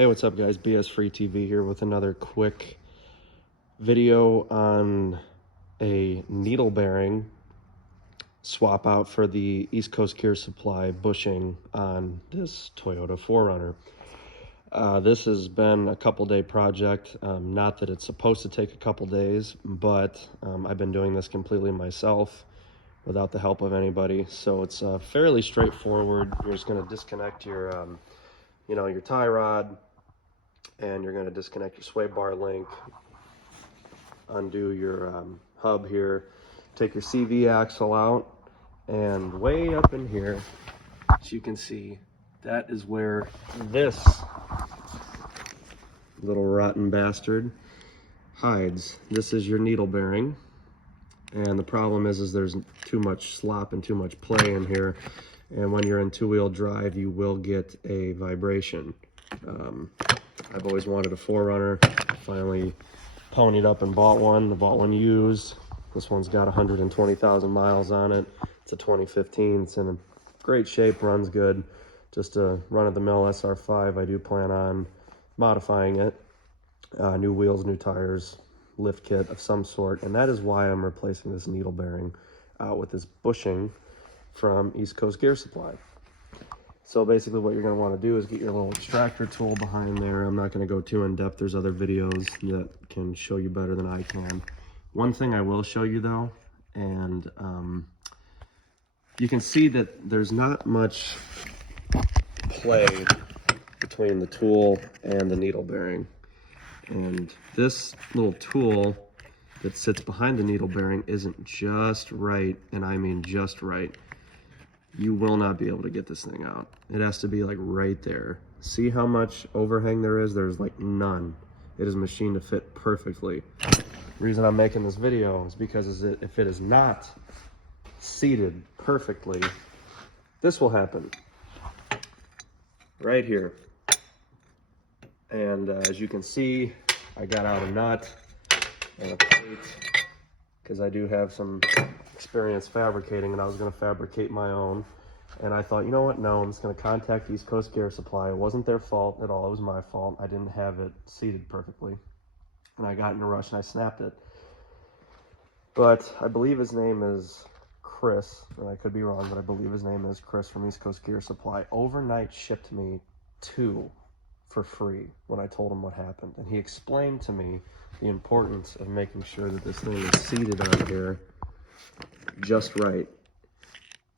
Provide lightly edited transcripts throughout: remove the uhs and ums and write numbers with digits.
Hey, what's up guys? BS Free TV here with another quick video on a needle bearing swap out for the East Coast Gear Supply bushing on this Toyota 4Runner. This has been a couple-day project. Not that it's supposed to take a couple days, but I've been doing this completely myself without the help of anybody. So it's fairly straightforward. You're just going to disconnect your, your tie rod, and you're going to disconnect your sway bar link, undo your hub here, take your CV axle out, and way up in here, as you can see, that is where this little rotten bastard hides. This is your needle bearing, and the problem is there's too much slop and too much play in here, and when you're in two-wheel drive you will get a vibration. I've always wanted a 4Runner. Finally ponied up and bought one. I bought one used. This one's got 120,000 miles on it. It's a 2015. It's in great shape, runs good. Just a run-of-the-mill SR5. I do plan on modifying it. New wheels, new tires, lift kit of some sort. And that is why I'm replacing this needle bearing with this bushing from East Coast Gear Supply. So basically what you're going to want to do is get your little extractor tool behind there. I'm not going to go too in depth. There's other videos that can show you better than I can. One thing I will show you though, and you can see that there's not much play between the tool and the needle bearing. And this little tool that sits behind the needle bearing isn't just right, and I mean just right. You will not be able to get this thing out. It has to be like right there. See how much overhang there is? There's like none. It is machined to fit perfectly. The reason I'm making this video is because if it is not seated perfectly, this will happen right here. And as you can see, I got out a nut and a plate because I do have some experience fabricating, and I was going to fabricate my own. And I thought, you know what, no, I'm just going to contact East Coast Gear Supply. It wasn't their fault at all. It was my fault. I didn't have it seated perfectly, and I got in a rush and I snapped it. But I believe his name is Chris, and I could be wrong, but I believe his name is Chris from East Coast Gear Supply. Overnight shipped me 2 for free when I told him what happened. And he explained to me the importance of making sure that this thing is seated on here just right.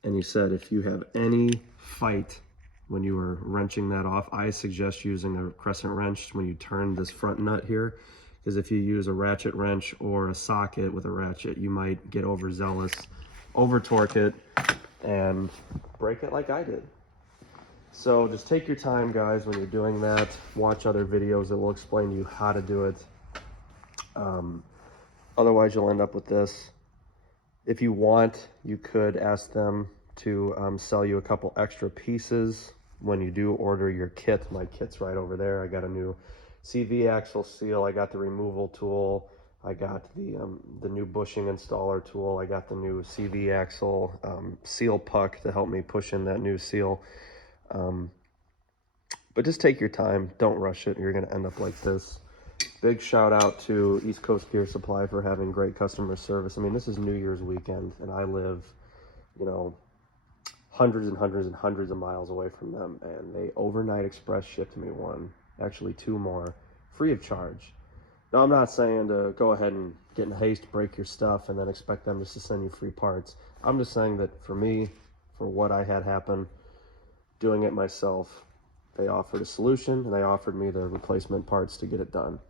And he said if you have any fight when you are wrenching that off, I suggest using a crescent wrench when you turn this front nut here, because if you use a ratchet wrench or a socket with a ratchet, you might get overzealous, over torque it, and break it like I did. So just take your time, guys, when you're doing that. Watch other videos that will explain to you how to do it. Otherwise, you'll end up with this. If you want, you could ask them to sell you a couple extra pieces when you do order your kit. My kit's right over there. I got a new CV axle seal. I got the removal tool. I got the new bushing installer tool. I got the new CV axle seal puck to help me push in that new seal. But just take your time. Don't rush it. You're going to end up like this. Big shout out to East Coast Gear Supply for having great customer service. I mean, this is New Year's weekend, and I live, hundreds and hundreds and hundreds of miles away from them, and they overnight express shipped me one, actually 2 more, free of charge. Now, I'm not saying to go ahead and get in haste, break your stuff, and then expect them just to send you free parts. I'm just saying that for me, for what I had happen, doing it myself, they offered a solution, and they offered me the replacement parts to get it done.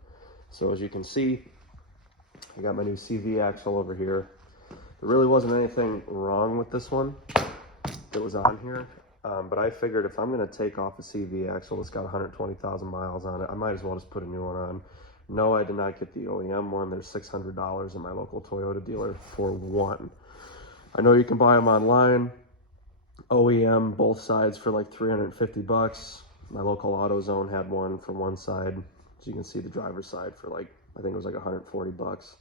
So as you can see, I got my new CV axle over here. There really wasn't anything wrong with this one that was on here, but I figured if I'm going to take off a CV axle that's got 120,000 miles on it, I might as well just put a new one on. No, I did not get the OEM one. There's $600 in my local Toyota dealer for one. I know you can buy them online, OEM, both sides for like 350 bucks. My local AutoZone had one for one side. So you can see the driver's side for like, I think it was like 140 bucks.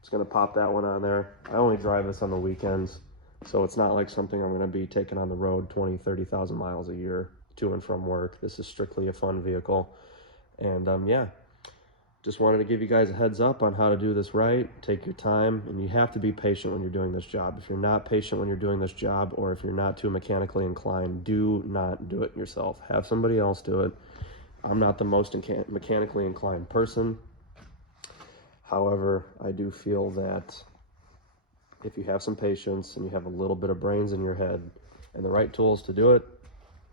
Just gonna pop that one on there. I only drive this on the weekends, so it's not like something I'm gonna be taking on the road 20, 30,000 miles a year to and from work. This is strictly a fun vehicle. And yeah, just wanted to give you guys a heads up on how to do this right. Take your time, and you have to be patient when you're doing this job. If you're not patient when you're doing this job, or if you're not too mechanically inclined, do not do it yourself. Have somebody else do it. I'm not the most mechanically inclined person. However, I do feel that if you have some patience and you have a little bit of brains in your head and the right tools to do it,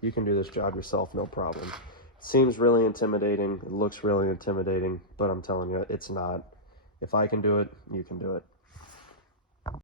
you can do this job yourself, no problem. It seems really intimidating. It looks really intimidating, but I'm telling you, it's not. If I can do it, you can do it.